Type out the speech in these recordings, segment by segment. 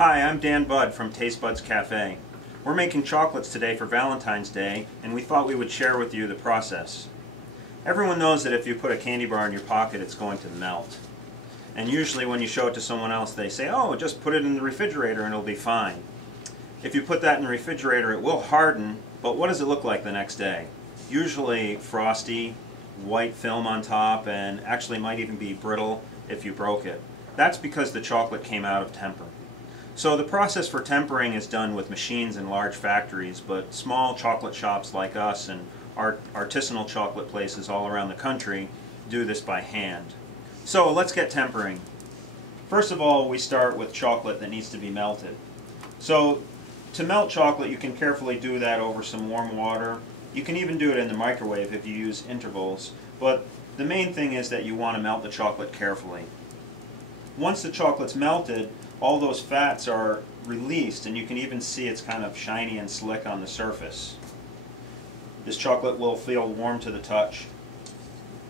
Hi, I'm Dan Budd from Taste Buds Cafe. We're making chocolates today for Valentine's Day, and we thought we would share with you the process. Everyone knows that if you put a candy bar in your pocket, it's going to melt. And usually when you show it to someone else, they say, oh, just put it in the refrigerator and it'll be fine. If you put that in the refrigerator, it will harden, but what does it look like the next day? Usually frosty, white film on top, and actually might even be brittle if you broke it. That's because the chocolate came out of temper. So the process for tempering is done with machines in large factories, but small chocolate shops like us and artisanal chocolate places all around the country do this by hand. So let's get tempering. First of all, we start with chocolate that needs to be melted. So to melt chocolate, you can carefully do that over some warm water. You can even do it in the microwave if you use intervals, but the main thing is that you want to melt the chocolate carefully. Once the chocolate's melted, all those fats are released, and you can even see it's kind of shiny and slick on the surface. This chocolate will feel warm to the touch.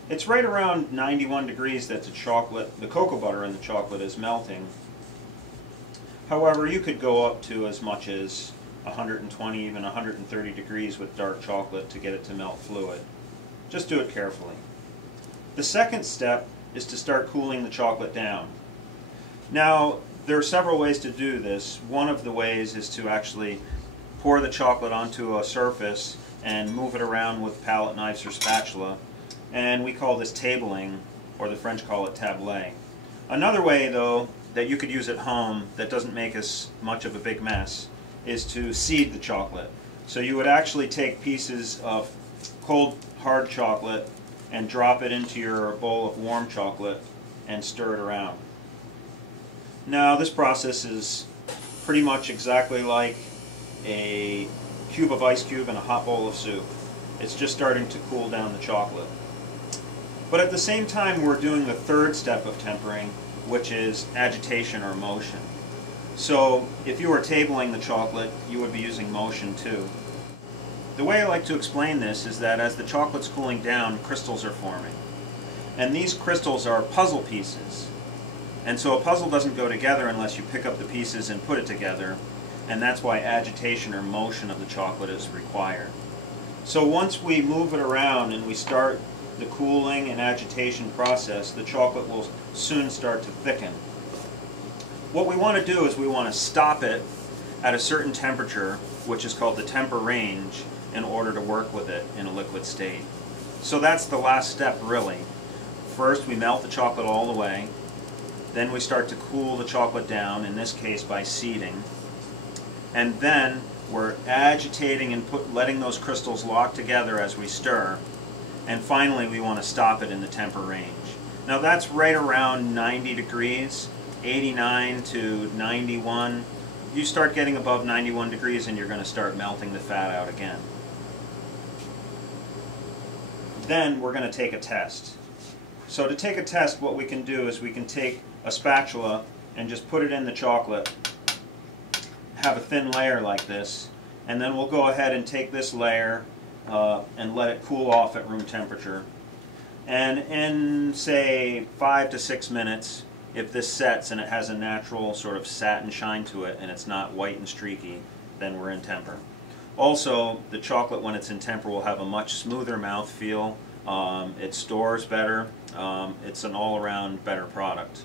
It's right around 91 degrees that the cocoa butter in the chocolate is melting. However, you could go up to as much as 120, even 130 degrees with dark chocolate to get it to melt fluid. Just do it carefully. The second step is to start cooling the chocolate down. Now, there are several ways to do this. One of the ways is to actually pour the chocolate onto a surface and move it around with palette knives or spatula. And we call this tabling, or the French call it tablé. Another way, though, that you could use at home that doesn't make as much of a big mess is to seed the chocolate. So you would actually take pieces of cold hard chocolate and drop it into your bowl of warm chocolate and stir it around. Now, this process is pretty much exactly like a cube of ice cube in a hot bowl of soup. It's just starting to cool down the chocolate. But at the same time, we're doing the third step of tempering, which is agitation or motion. So if you were tabling the chocolate, you would be using motion too. The way I like to explain this is that as the chocolate's cooling down, crystals are forming. And these crystals are puzzle pieces. And so a puzzle doesn't go together unless you pick up the pieces and put it together, and that's why agitation or motion of the chocolate is required. So once we move it around and we start the cooling and agitation process, the chocolate will soon start to thicken. What we want to do is we want to stop it at a certain temperature, which is called the temper range, in order to work with it in a liquid state. So that's the last step, really. First, we melt the chocolate all the way. Then we start to cool the chocolate down, in this case by seeding. And then we're agitating and letting those crystals lock together as we stir. And finally we want to stop it in the temper range. Now that's right around 90 degrees, 89 to 91. You start getting above 91 degrees and you're going to start melting the fat out again. Then we're going to take a test. So to take a test, what we can do is we can take a spatula and just put it in the chocolate, have a thin layer like this, and then we'll go ahead and take this layer and let it cool off at room temperature. And in, say, 5 to 6 minutes, if this sets and it has a natural sort of satin shine to it and it's not white and streaky, then we're in temper. Also, the chocolate when it's in temper will have a much smoother mouthfeel. It stores better. It's an all-around better product.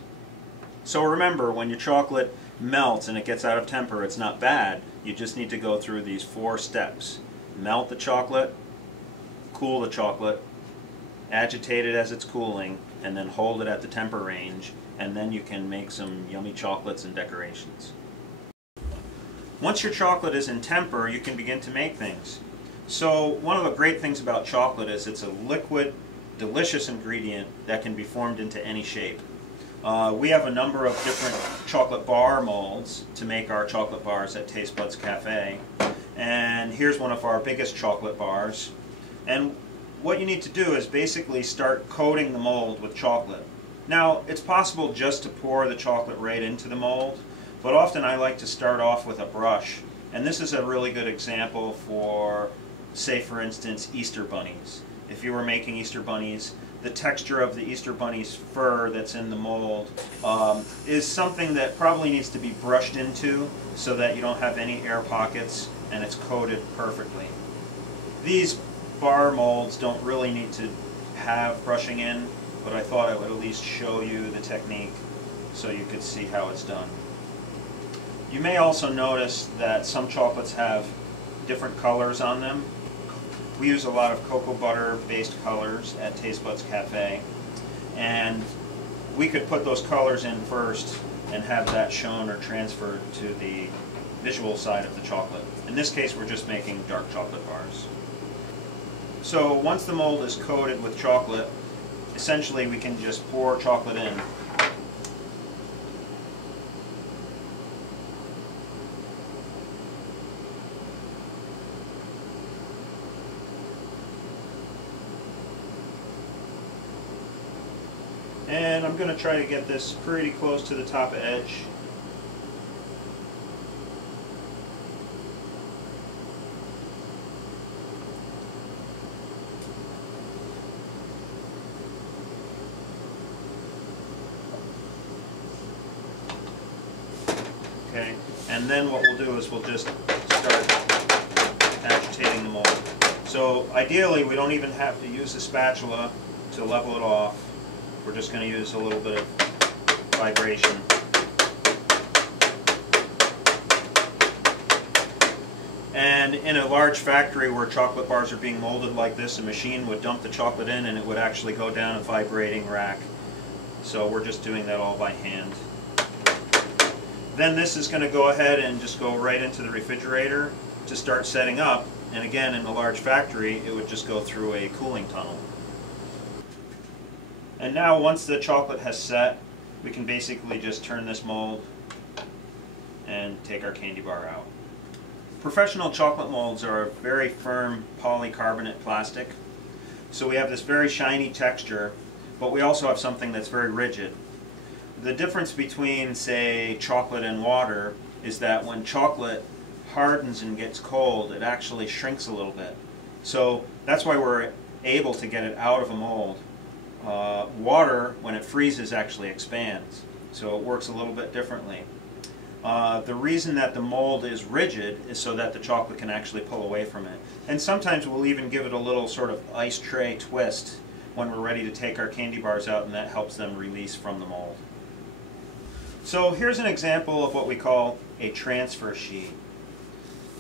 So remember, when your chocolate melts and it gets out of temper, it's not bad. You just need to go through these 4 steps. Melt the chocolate, cool the chocolate, agitate it as it's cooling, and then hold it at the temper range, and then you can make some yummy chocolates and decorations. Once your chocolate is in temper, you can begin to make things. So one of the great things about chocolate is it's a liquid, delicious ingredient that can be formed into any shape. We have a number of different chocolate bar molds to make our chocolate bars at Taste Buds Cafe. And here's one of our biggest chocolate bars. And what you need to do is basically start coating the mold with chocolate. Now, it's possible just to pour the chocolate right into the mold, but often I like to start off with a brush. And this is a really good example for, say for instance, Easter bunnies. If you were making Easter bunnies, the texture of the Easter Bunny's fur that's in the mold is something that probably needs to be brushed into so that you don't have any air pockets and it's coated perfectly. These bar molds don't really need to have brushing in, but I thought I would at least show you the technique so you could see how it's done. You may also notice that some chocolates have different colors on them. We use a lot of cocoa butter based colors at Taste Buds Cafe, and we could put those colors in first and have that shown or transferred to the visual side of the chocolate. In this case, we're just making dark chocolate bars. So once the mold is coated with chocolate, essentially we can just pour chocolate in. And I'm going to try to get this pretty close to the top edge. Okay, and then what we'll do is we'll just start agitating the mold. So ideally we don't even have to use a spatula to level it off. We're just going to use a little bit of vibration. And in a large factory where chocolate bars are being molded like this, a machine would dump the chocolate in and it would actually go down a vibrating rack. So we're just doing that all by hand. Then this is going to go ahead and just go right into the refrigerator to start setting up. And again, in a large factory, it would just go through a cooling tunnel. And now once the chocolate has set, we can basically just turn this mold and take our candy bar out. Professional chocolate molds are a very firm polycarbonate plastic. So we have this very shiny texture, but we also have something that's very rigid. The difference between, say, chocolate and water is that when chocolate hardens and gets cold, it actually shrinks a little bit. So that's why we're able to get it out of a mold. Water, when it freezes, actually expands. So it works a little bit differently. The reason that the mold is rigid is so that the chocolate can actually pull away from it. And sometimes we'll even give it a little sort of ice tray twist when we're ready to take our candy bars out, and that helps them release from the mold. So here's an example of what we call a transfer sheet.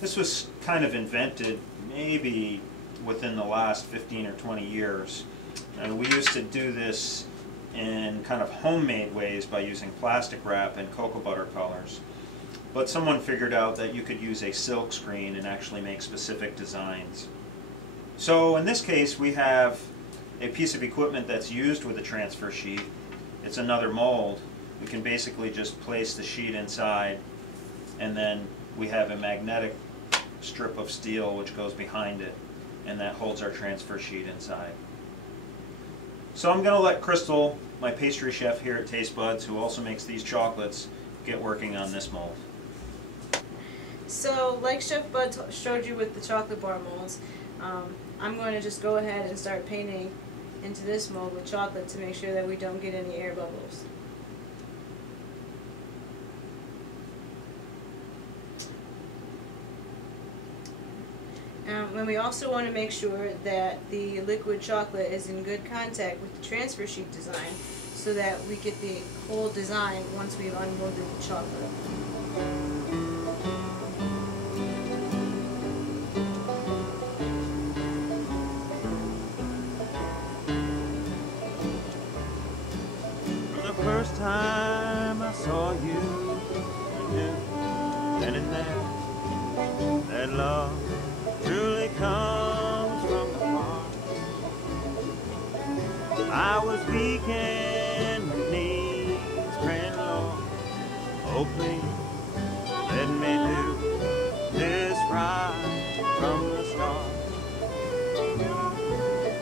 This was kind of invented maybe within the last 15 or 20 years. And we used to do this in kind of homemade ways by using plastic wrap and cocoa butter colors. But someone figured out that you could use a silk screen and actually make specific designs. So in this case, we have a piece of equipment that's used with a transfer sheet. It's another mold. We can basically just place the sheet inside, and then we have a magnetic strip of steel which goes behind it, and that holds our transfer sheet inside. So I'm going to let Crystal, my pastry chef here at Taste Buds, who also makes these chocolates, get working on this mold. So like Chef Bud showed you with the chocolate bar molds, I'm going to just go ahead and start painting into this mold with chocolate to make sure that we don't get any air bubbles. And we also want to make sure that the liquid chocolate is in good contact with the transfer sheet design so that we get the whole design once we've unmolded the chocolate. For the first time I saw you, I knew then and there that love truly comes from the heart. I was weak and my knees praying, Lord, oh please let me do this right from the start.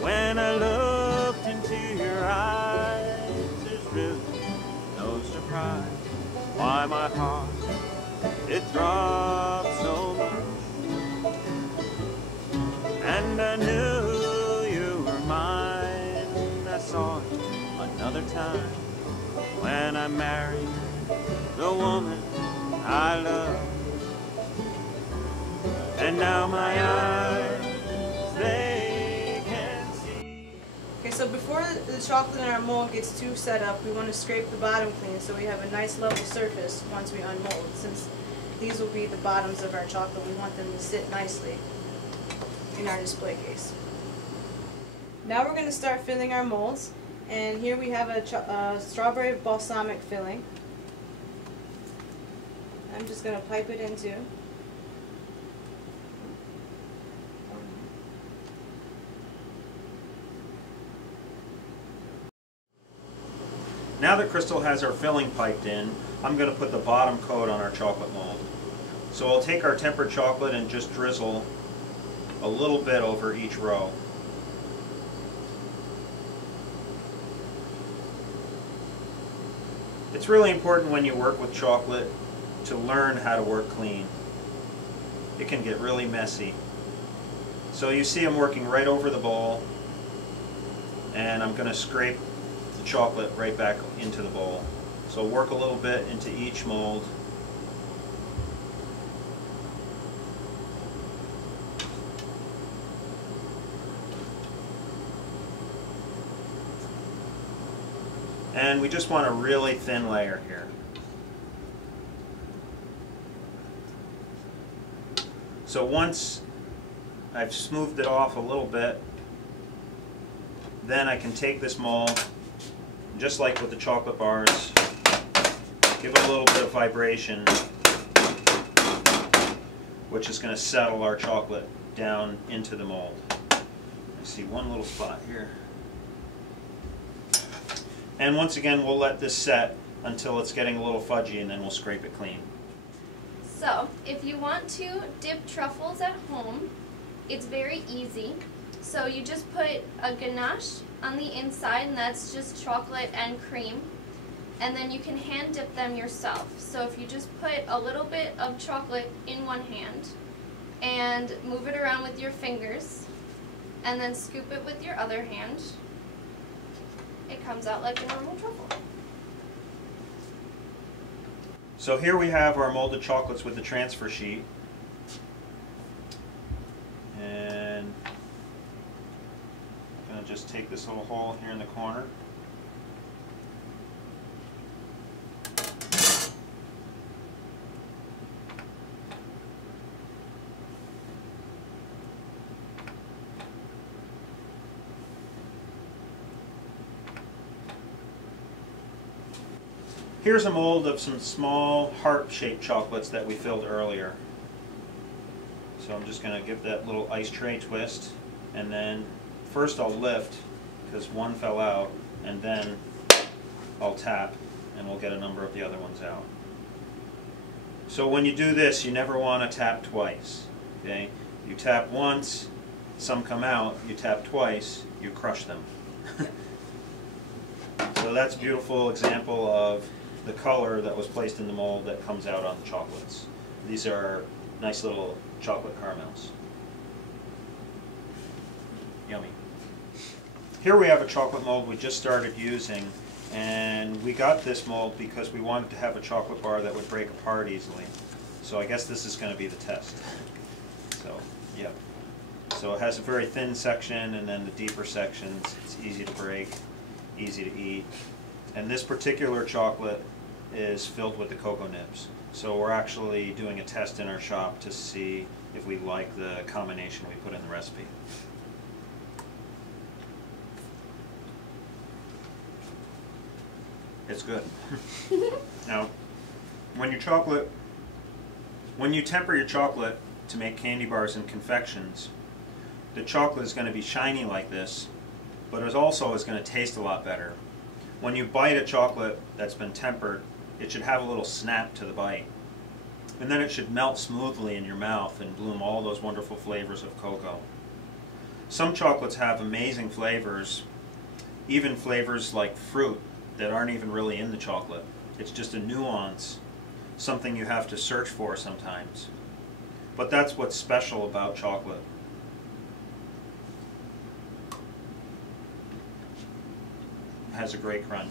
When I looked into your eyes, there's really no surprise why my heart, it throbs so much. And I knew you were mine. I another time when I married the woman I love. And now my eyes, they can see. Okay, so before the chocolate in our mold gets too set up, we want to scrape the bottom clean so we have a nice level surface once we unmold. Since these will be the bottoms of our chocolate, we want them to sit nicely in our display case. Now we're going to start filling our molds, and here we have a strawberry balsamic filling. I'm just going to pipe it into. Now that Crystal has our filling piped in, I'm going to put the bottom coat on our chocolate mold. So I'll take our tempered chocolate and just drizzle a little bit over each row. It's really important when you work with chocolate to learn how to work clean. It can get really messy. So you see I'm working right over the bowl, and I'm going to scrape the chocolate right back into the bowl. So work a little bit into each mold. And we just want a really thin layer here. So once I've smoothed it off a little bit, then I can take this mold, just like with the chocolate bars, give it a little bit of vibration, which is going to settle our chocolate down into the mold. I see one little spot here. And once again, we'll let this set until it's getting a little fudgy, and then we'll scrape it clean. So, if you want to dip truffles at home, it's very easy. So you just put a ganache on the inside, and that's just chocolate and cream. And then you can hand dip them yourself. So if you just put a little bit of chocolate in one hand and move it around with your fingers, and then scoop it with your other hand, it comes out like a normal truffle. So here we have our molded chocolates with the transfer sheet. And I'm going to just take this little hole here in the corner. Here's a mold of some small heart-shaped chocolates that we filled earlier. So I'm just going to give that little ice tray twist, and then first I'll lift because one fell out, and then I'll tap and we'll get a number of the other ones out. So when you do this, you never want to tap twice. Okay? You tap once, some come out, you tap twice, you crush them. So that's a beautiful example of the color that was placed in the mold that comes out on the chocolates. These are nice little chocolate caramels. Yummy. Here we have a chocolate mold we just started using, and we got this mold because we wanted to have a chocolate bar that would break apart easily. So I guess this is going to be the test. So, yeah. So it has a very thin section, and then the deeper sections. It's easy to break, easy to eat. And this particular chocolate is filled with the cocoa nibs. So we're actually doing a test in our shop to see if we like the combination we put in the recipe. It's good. Now, when you temper your chocolate to make candy bars and confections, the chocolate is going to be shiny like this, but it also is going to taste a lot better. When you bite a chocolate that's been tempered, it should have a little snap to the bite. And then it should melt smoothly in your mouth and bloom all those wonderful flavors of cocoa. Some chocolates have amazing flavors, even flavors like fruit that aren't even really in the chocolate. It's just a nuance, something you have to search for sometimes. But that's what's special about chocolate. has a great crunch.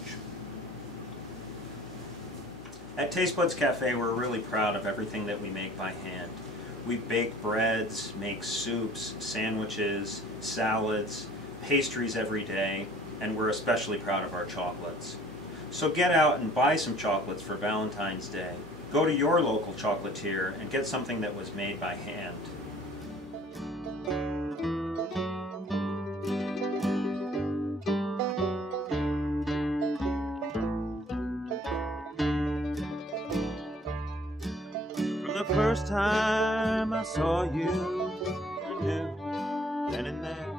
At Taste Buds Cafe, we're really proud of everything that we make by hand. We bake breads, make soups, sandwiches, salads, pastries every day, and we're especially proud of our chocolates. So get out and buy some chocolates for Valentine's Day. Go to your local chocolatier and get something that was made by hand. From the first time I saw you, I knew then and there